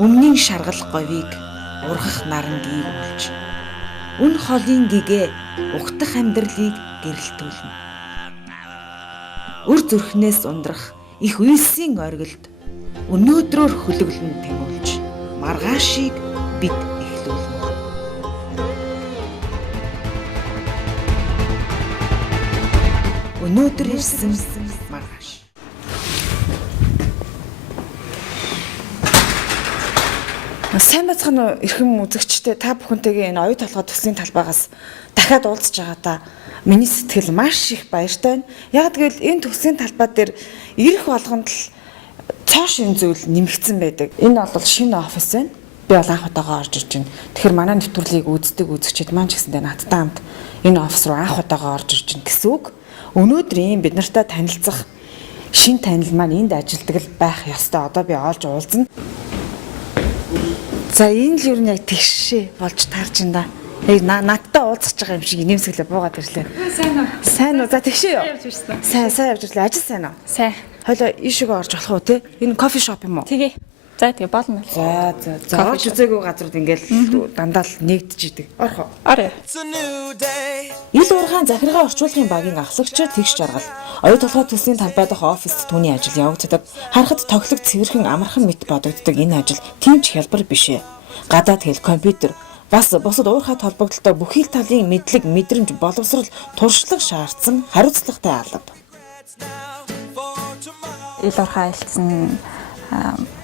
Өмнгийн шаргал говийг ургах наран гийг болж үн холын гэгээ угтах амьдралыг гэрэлтүүлнэ. Үр зүрхнээс ундрах их үйлсийн оргилд өнөөдрөөр хөлөглөн тэмүүлж маргаашийг бид эхлүүлнэ. Өнөөдөр ирсэн маргааш. Сайн бацхан эрхэм үзэгчтэй та бүхэнтэйгээ энэ оюу толгой төслийн талбайгаас дахиад уулзж байгаадаа миний сэтгэл маш их баяртай байна. Яг гэвэл энэ төслийн талбай дээр ирэх болгонд л цоо шин зүйл нэмэгдсэн байдаг. Энэ бол шинэ офис байна. Би бол анх удаага орж ирж байна. Тэгэхээр манай нэвтрүүлгийг үздэг үзэгчид маань ч гэсэндээ надтай хамт энэ офис руу анх удаага орж ирж байна гэсэн үг. Өнөөдрийн бид нартай танилцах шинэ танил маань энд ажилладаг л байх ёстой. Одоо би олж уулзна. За энэ л юу нэг тэгшээ болж таарч байна да. Яг надтай уулзах байгаа юм шиг нэмсгэлээ буугаад ирлээ. Сайн уу? Сайн уу? За тэгшээ юу? Сайн явж ирлээ. Ажил сайн уу? Сайн. Хойлоо ийшээгээ орж болох уу те? Энэ кофе шоп юм уу? Тэгээ. За тэгээ болно. За орж үзээгүй газрууд ингээл дандаа л нэгдэж идэг. Орох уу? Орё. Ил уурхаан захиргаа орчуулгын багийн ахлагч тэгш жаргал. Оюу толгой төслийн талбай дахь оффист түүний ажил явагддаг. Харахад тоглог цэвэрхэн амархан мэт бодогддог энэ ажил тэмч хялбар биш ээ. Гадаад хэл компьютер бас бусад уурхай толбогдлоо бүхий л талын мэдлэг, мэдрэмж, боловсрол, туршлага шаардсан хариуцлагатай алба. Ил уурхай айлтсан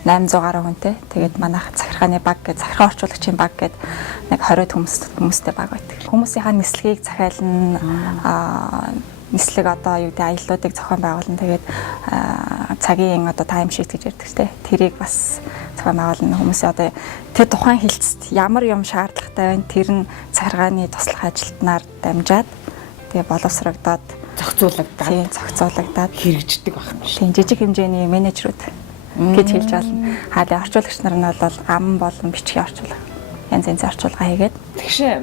800 гаруй хүнтэй. Тэгээд манайх захиргааны баг гэж захиргаа орчуулагчийн баг гэдэг нэг 20 хүмүүстэй баг байдаг. Хүмүүсийнхаа нислэгийг захиална, нислэг одоо юу гэдэг аяллуудыг зохион байгуулна. Тэгээд цагийн одоо тайм шит гэж ярьдаг те. Тэрийг бас зохион байгуулна. Хүмүүсийн одоо тэр тухайн хилцэд ямар юм шаардлагатай байна тэр нь захиргааны туслах ажилтнаар дамжаад тэгээ боловсрогдоод зохицуулагдаад хэрэгждэг байна. Тийм жижиг хэмжээний менежерүүд гэж хэлж байна. Хаалын орчуулагч нар нь бол ам болон бичгийн орчуулга. Янз янзын орчуулга хийгээд. Тэгшээ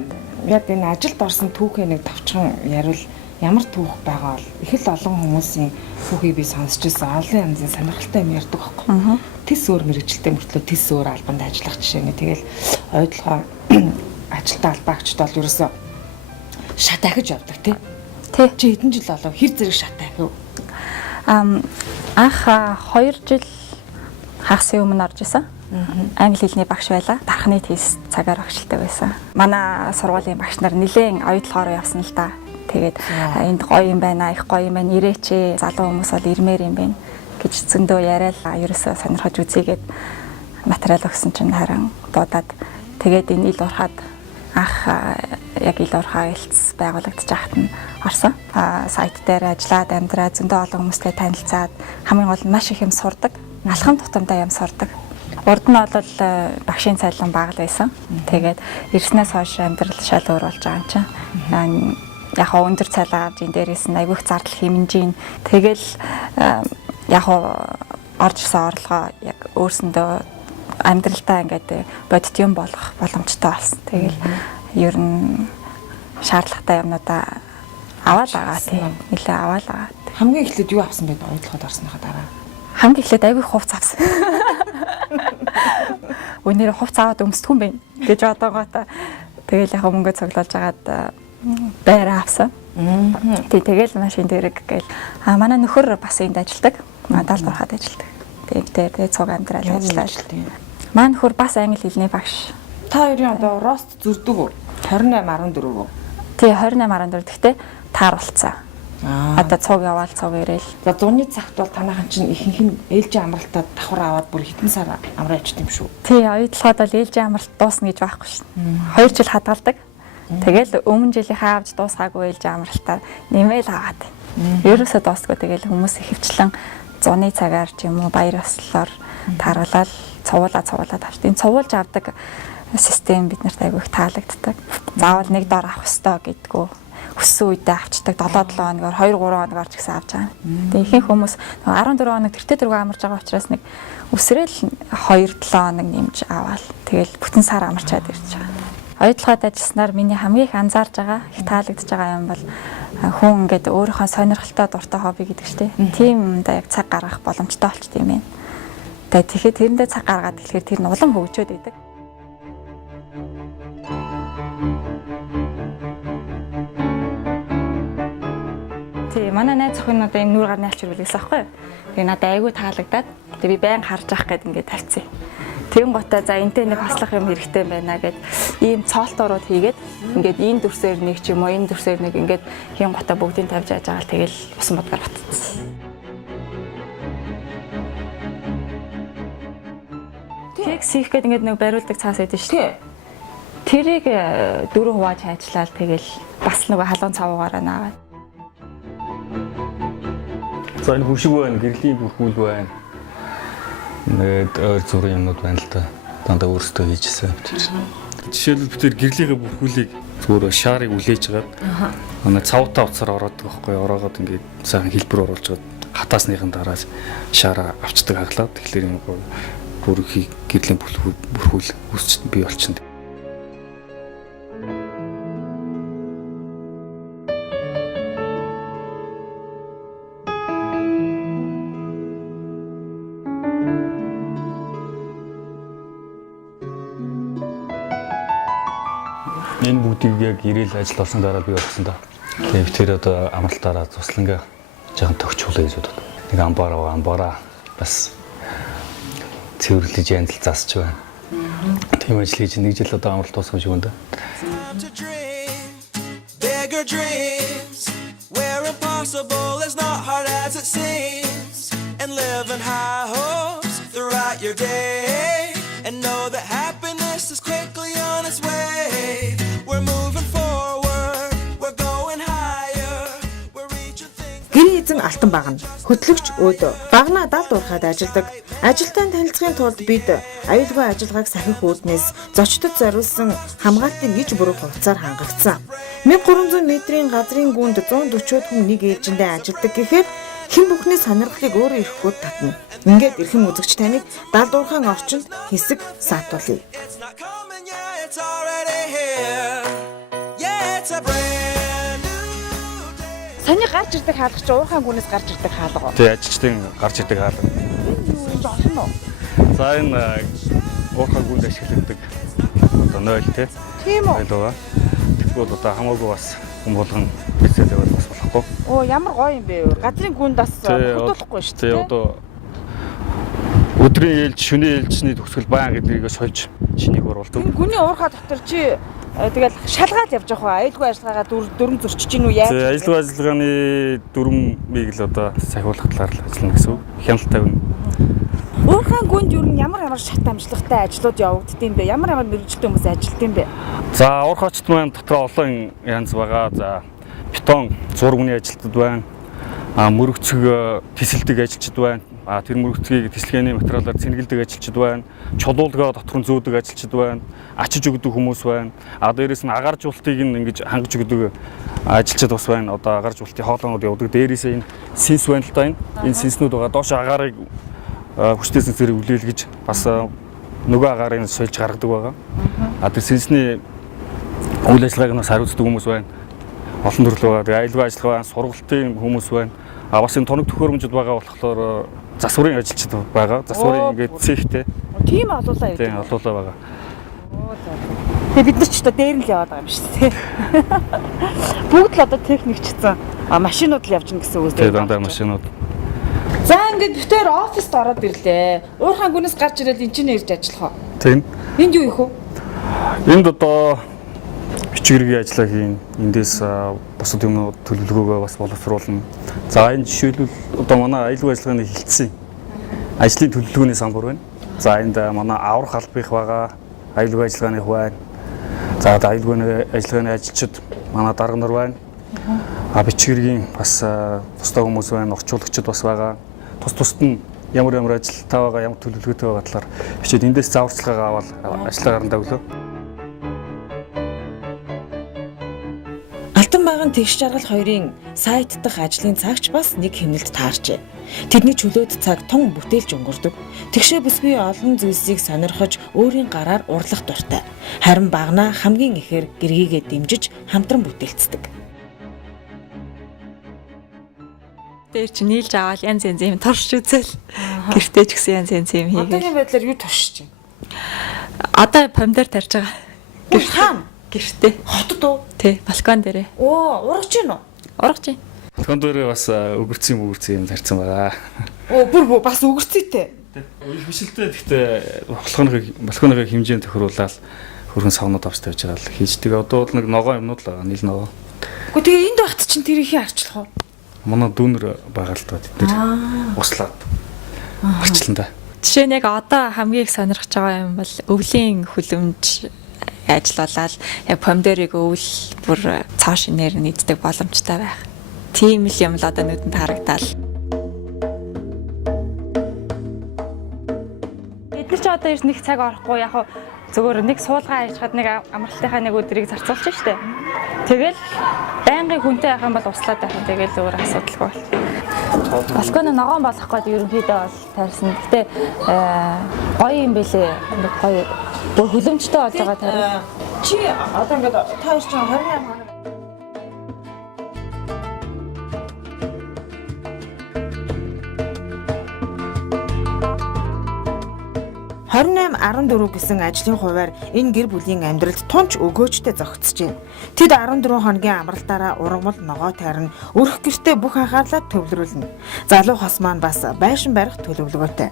яг энэ ажилд орсон түүхээ нэг товчхон яривал ямар түүх байгаа бол их л олон хүмүүсийн түүхийг би сонсч байсан. Олон янзын сонирхолтой юм ярьдаг байхгүй. Тэс өөр мэрэгчлээ мөртлөө тэс өөр албанд ажиллах жишээ. Тэгэл ойдлогоо ажилтаа албаагчд бол ерөөсөө шат ахиж явдаг тий. Чи хэдэн жил болов хэр зэрэг шат ахив? Анх 2 жил хагас өмнө орж исэн. Англи хэлний багш байлаа. Дархны тест цагаар багшилдаг байсан. Манай сургуулийн багш нар нэлээд оюутлогоор явсан л да. Тэгээд энд гоё юм байна, их гоё юм байна. Ирээч залуу хүмүүс бол ирмээр юм байна гэж зөндөө яриад ерөөсөө сонирхож үзьегээд материал өгсөн чинь харин дуудаад тэгээд энэ ил уурхаад анх яг ил уурхай айлтс байгуулагдаж байхад нь орсон. Сайт дээр ажиллаад амьдраад зөндөө олон хүмүүстэй танилцаад хамгийн гол нь маш их юм сурдаг. Алхам тутамдаа юм сурдаг. Урд нь бол багшийн цайлан бага л байсан. Тэгээд ирснээс хойш амьдрал шал өөр болж байгаа юм чинь. Яг өндөр цайлаа авч энэ дээрээс нь айгүйх зардал хэмжин. Тэгэл яг орж ирсэн орлогоо яг өөрсөндөө амьдралдаа ингээд бодит юм болох боломжтой болсон. Тэгэл ер нь шаардлагатай юмнуудаа аваад байгаа тийм. Нилээ аваад байгаа. Хамгийн эхлээд юу авсан бэ оюутлогод орсныхаа дараа? Хамгийн эхлээд айгүй хувц авсан. Өнөөдөр хувц аваад өмсдөг юм байна гэж бодоогоотаа. Тэгэл яг мөнгө цуглуулж агаад байраа авсан. Тэгэл машин дээрэг гээл. Манай нөхөр бас энд ажилладаг. Даалд ороход ажилладаг. Тэгээд цуг амьдрал ажиллаад. Манай нөхөр бас англи хэлний багш. Та хоёрын одоо рост зүрдэг үү? 28 14 үү? Тий 28 14 гэхдээ тааруулцсан. Одоо цуг яваал цуг ирээл. За зуны цагт бол танайхан чинь ихэнх нь ээлжийн амралтад давхар аваад бүр хитэн сар амраа явчихд юм шүү. Тий оюутлогод бол ээлжийн амралт дуусна гэж байхгүй шин. 2 жил хадгалдаг. Тэгэл өмнө жилийнхаа авч дуусгаагүй ээлжийн амралтаар нэмээл аваад. Ерөөсөө дуусгүй тэгэл хүмүүс ихэвчлэн зуны цагаар ч юм уу баяр ёслолоор тааруулаад цувуулаад авч. Энэ цувуулж авдаг систем биднэрт айгүй их таалагддаг. Заавал нэг дор авах ёстой гэдгүү. Өссөн үедээ авчдаг 7-7 хоногор 2-3 хоногор ч гэсэн авч байгаа. Тэгээ ихэнх хүмүүс 14 хоног тэртээ дөрөв амарч байгаа учраас нэг өсрэл 2-7 хоног нэмж аваад тэгэл бүтэн сар амарчаад ирж байгаа. Оюутлогод ажилласнаар миний хамгийн их анзаарж байгаа, их таалагдж байгаа юм бол хүн ингээд өөрийнхөө сонирхолтой дуртай хобби гэдэг чинь тийм юмдаа яг цаг гаргах боломжтой болчт юм байна. Тэгэхээр тэрэндээ цаг гаргаад тэгэхээр тэр нь улам хөгжөөд идэг. Тий, манай найз охин одоо юм нүүр гарны алчур билгээс аахгүй. Тэгээ надад айгүй таалагдаад тэгээ би байн харж авах гээд ингээд тавьцсан. Тэгэн готоо за энтэй нэг хослох юм хэрэгтэй байна гэд ийм цоолторууд хийгээд ингээд энэ дүрсээр нэг ч юм уу энэ дүрсээр нэг ингээд хийн готоо бүгдийг тавьж яаж байгаа л тэгэл усан бодгоор батцсан. Кекс хийх гээд ингээд нэг бариулдаг цаас байдаг шүү дээ. Тэрийг дөрөв хувааж хайчлаад тэгэл бас нэг халуун цавуугаараа наагаад. За энэ хүшиг байна, гэрлийн бүрхүүл байна. Ингээд ойр зүрийн юмнууд байна л да. Дандаа өөрсдөө хийжсэн. Жишээлбэл бид тэр гэрлийнхээ бүрхүүлийг зүгээр шаарыг үлээж гаад манай цавтаа уцаар ороод байгаа байхгүй ороогоод ингээд сайхан хэлбэр оруулж гаад хатаасныхын дараа шаараа авчдаг хаглаад тэгэхээр юм бүрхий гэрлийн бүрхүүл үүсч бий болчихно. Энэ бүгдийг яг ирээл ажил болсон дараа би болсон да. Тэгээд тэр одоо амралтаараа туслангаа жоохон төгчүүлээ гэж бодод. Нэг амбараа бас цэвэрлэж янзал засч байна. Тийм ажил хийж нэг жил одоо амралт тусгаж шиг байна да. Bigger dreams where impossible is not hard as it seems and living high hopes throughout your day and know that happiness is quickly on its way. We're moving forward, we're going higher, we're reaching things. Гэрийн эзэн алтан багна. Хөтлөгч өөдөө багнаа далд уурхаад ажилладаг. Ажилтан танилцахын тулд бид аюулгүй ажиллагааг сахих үүднээс зочдод зориулсан хамгаалтын гиж бүрэг хувцаар хангагдсан. 1300 метрийн газрын гүнд 140 хүн нэг ээлжиндээ ажилладаг гэхээр хэн бүхний сонирхлыг өөрөө ирэхүүд татна. Ингээд эрхэм үзэгч таныг далд уурхаан орчинд хэсэг саатуулъя. Саний гарч ирдэг хаалга чи уурхаан гүнээс гарч ирдэг хаалга. Тий, ажилчдын гарч ирдэг хаалга. Энд олон уу? За энэ уурхаан гүнд ашигладаг одоо 0 тий. Тийм үү? Байлгаа. Тэгвэл одоо хамаагүй бас хүн болгон бицэл яваад бас болохгүй. Оо ямар гоё юм бэ? Газрын гүнд бас хөдөлгөхгүй шүү дээ. Тий, одоо өдрийн ээлж, шөнийн ээлжний төгсгөл баян гэдгийг сольж шинийг оруулдаг. Энэ гүний уурхаа дотор чи тэгэл шалгаад явж байгаа хөө аюулгүй ажиллагаагаа дүрм зөрчиж гин үү яаж? Тий, аюулгүй ажиллагааны дүрмийг л одоо сахиулах талаар л ажиллана гэсэн үг. Хяналт тавина. Уурхаан гүнд юу ямар шат амжилттай ажлууд явагддсан бэ? Ямар мэрэгжлийн хүмүүс ажилтсан бэ? За уурхаачд маань дотроо олон янз байгаа. За бетон зургны ажилтнууд байна. Мөрөгцөг тесэлдэг ажилчид байна. Тэр мөрөгцгийг тесэлгээний материалаар цэнгэлдэг ажилчид байна. Чулуулгаа дотор нь зөөдөг ажилчид байна. Ачиж өгдөг хүмүүс байна. Дээрээс нь агаржуултыг ингэж хангаж өгдөг ажилчид бас байна. Одоо агаржуултын хоолоонууд явуулдаг. Дээрээс энэ синс байна л да энэ. Энэ синснүүд байгаа. Доош агаарыг хүчтэй синсээр үлээлгэж бас нөгөө агаарыг сольж гаргадаг байгаа. Тэр синсний үйл ажиллагааг нь хариуцдаг хүмүүс байна. Олон төрөл байгаа. Тэгээ аюулгүй ажиллагаа, сургалтын хүмүүс байна. Бас энэ тоног төхөөрөмжөд байгаа болохоор засварын ажилчид байгаа. Засварын ингээд цехтэй. Тийм олуулаа юу? Тийм олуулаа байгаа. Тэгээ бид нар ч одоо дээр нь л яваад байгаа юм шүү дээ. Бүгд л одоо техникчсэн. Машинууд л явж гин гэсэн үг дээ. Тийм дандаа машинууд. За ингээд битээр оффист ороод ирлээ. Уурхаан гүнээс гарч ирээд энэ чинь ирж ажиллах уу? Тийм. Энд юу их вэ? Энд одоо бичвэрийн ажиллаа хийн. Эндээс бусад юмнууд төлөвлөгөөгөө бас боловсруулна. За энэ жишээлбэл одоо манай аюулгүй ажиллагааны хилцсэн ажлын төлөвлөгөөний самбар байна. За энд манай аврах албаных байгаа, аюулгүй ажиллагааных байна. За аюулгүй ажиллагааны ажилчид манай дарга нар байна. Бичвэрийн бас тусдаа хүмүүс байна, орчуулагчид бас байгаа. Тусд нь ямар ажилтаа байгаа, ямар төлөвлөгөөтэй байгаа талаар бичээд эндээс зааварчилгаагаа аваад ажиллагаа гаргана өглөө. Алтан багын тэгш жаргал хоёрын сайт дахь ажлын цагч бас нэг хэмнэлд таарчээ. Тэдний чөлөөт цаг тун бүтээлж өнгөрдөг. Тэгшээ бүсгүй олон зүйлсийг сонирхож өөрийн гараар урлах дуртай. Харин багнаа хамгийн ихээр гэргийгээ дэмжиж хамтран бүтээлцдэг. дээр чи нийлж аваад янз янз юм турш үзэл. Гэртээ ч гэсэн янз янз юм хийгээл. Одоогийн байдлаар юу туршиж байна? Одоо помидор тарьж байгаа. Хаана? Гэртээ. Хотод уу? Тий, балкон дээрээ. Оо, урагч гин үү? Урагч юм. Балкон дээр бас өгөрцөн мөгөрцөн юм тарьсан байгаа. Оо, бүр бас өгөрцөйтэй. Их бишэлтэй гэхдээ балконыхыг хэмжээнд тохируулаад хөргөн савнууд авч тавьж байгаа л хийждэг. Одоо бол нэг ногоо юмнууд л байгаа, нийл ногоо. Гэхдээ тэгээ энд багт чинь тэр ихийг арчлах уу? Манай дүүнер байгаа л та тэд нэр услаад арчлан та. Жишээ нь яг одоо хамгийн их сонирхож байгаа юм бол өвлийн хүлэмж ажиллаулаад яг помидорыг өвөл бүр цаа шинээр нийцдэг боломжтой байх. Тийм л юм л одоо нүдэнд харагдаад. Бид нар ч одоо ирс нэг цаг орохгүй яг зүгээр нэг суулгаа хайчхад нэг амралтынхаа нэг өдрийг зарцуулж штэ. Тэгэл байнгын хүнтэй байх юм бол услаад байх юм. Тэгэл өөр асуудалгүй бол. Балкон ногоон болох гээд ерөнхийдөө бол тарьсан. Гэтэ гоё юм бэлээ. Нэг гоё бүр хүлэмжтэй болж байгаа тарих. Чи одоо ингээд та хоёр чинь 28 хоног 28-14 гэсэн ажлын хуваар энэ гэр бүлийн амьдралд тунч өгөөжтэй зохицжээ. Тэд 14 хоногийн амралтаараа ургамал ногоо тайрна, өрх гэртээ бүх анхаарлаа төвлөрүүлнэ. Залуу хос маань бас байшин барих төлөвлөгөөтэй.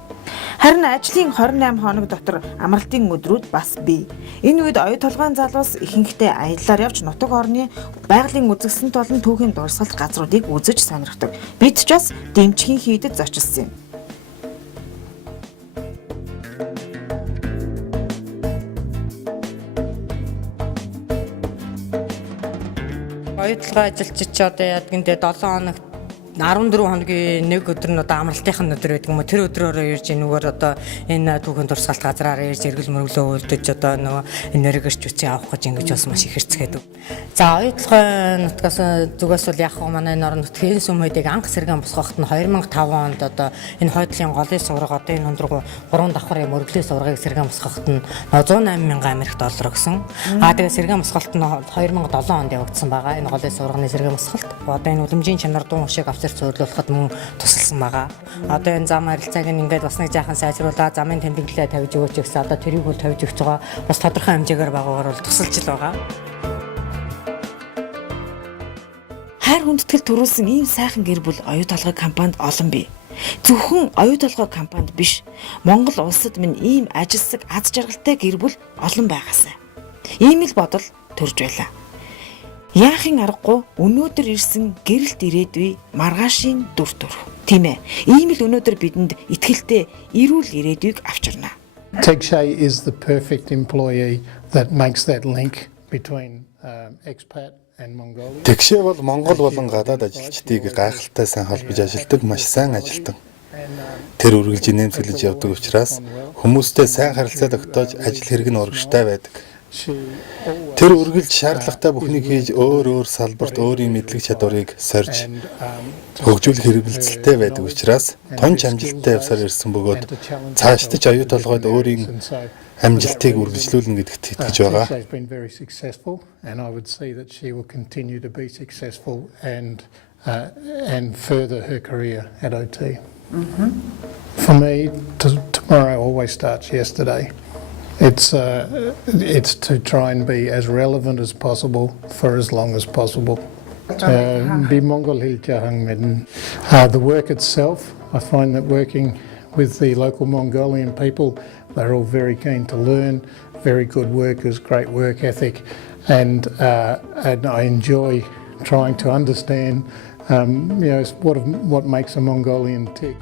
Харин ажлын 28 хоног дотор амралтын өдрүүд бас бий. Энэ үед оюу толгойн залуус ихэнхдээ аяллаар явж нутаг орны байгалийн үзэгсэлэнт болон түүхийн дурсгалт газруудыг үзэж сонирхдог. Бид ч бас дэмжихийн хийдэд зочилсон юм. Оюутлогоо ажиллаж чи одоо ядгиндээ 7 хоног 14 хоногийн нэг өдөр нь одоо амралтынхын өдөр байдаг юм уу? Тэр өдрөөрөө ирж энэгээр одоо энэ түүхэн дурсгалт газраараа ирж эргэл мөрөглөө үлдэж одоо нөгөө энергич үчи авах гэж ингэж бас маш их хэрцгээд. За оюутлогын нутгаас зүгээс бол яг манай энэ орон нутгийн сүмүүдийг анх сэргэн босгоход нь 2005 онд одоо энэ хойдлын голын сурга одоо энэ өндөр 3 давхар юм өргөлийн сургыг сэргэн босгоход нь 108,000 Америк доллар өгсөн. Тэгээ сэргэн босголт нь 2007 онд явагдсан байгаа. Энэ голын сурганы сэргэн босголт. Одоо энэ үлэмжийн чанар дуун шиг цуурлуулахад мөн тусалсан байгаа. Одоо энэ зам харилцааг ингээд бас нэг жаахан сайжруулаад замын тэмдэглэлээ тавьж өгөөч гэсэн одоо тэрийг бол тавьж өгч байгаа. Бас тодорхой хэмжээгээр байгаагаар бол тусалж л байгаа. Хайр хүндэтгэл төрүүлсэн ийм сайхан гэр бүл оюу толгой компанид олон бий. Зөвхөн оюу толгой компанид биш, Монгол улсад минь ийм ажилсаг аз жаргалтай гэр бүл олон байгаасай. Ийм л бодол төрж байлаа. Яахын аргагүй өнөөдөр ирсэн гэрэлт ирээдүй маргаашийн дүр төрх. Тийм ээ. Ийм л өнөөдөр бидэнд итгэлтэй эрүүл ирээдүйг авчирна. Tegshay is the perfect employee that makes that link between expat and Mongolia. Тэгшээ бол Монгол болон гадаад ажилчдыг гайхалтай сайн холбож ажилтдаг маш сайн ажилтан. Тэр үргэлж нэмсгэлж явдаг учраас хүмүүстэй сайн харилцаа тогтоож ажил хэрэг нь урагштай байдаг. Тэр үргэлж шаардлагатай бүхнийг хийж өөр салбарт өөрийн мэдлэг чадварыг сорж хөгжүүлэх хэрэгэлцэлтэй байдаг учраас тунч амжилттай явсаар ирсэн бөгөөд цаашдаж оюу толгойд өөрийн амжилтыг үргэлжлүүлнэ гэдэгт итгэж байгаа. And further her career at OT. For me, tomorrow always starts yesterday. It's to try and be as relevant as possible for as long as possible. The work itself, I find that working with the local Mongolian people, they're all very keen to learn, very good workers, great work ethic, and I enjoy trying to understand what makes a Mongolian tick.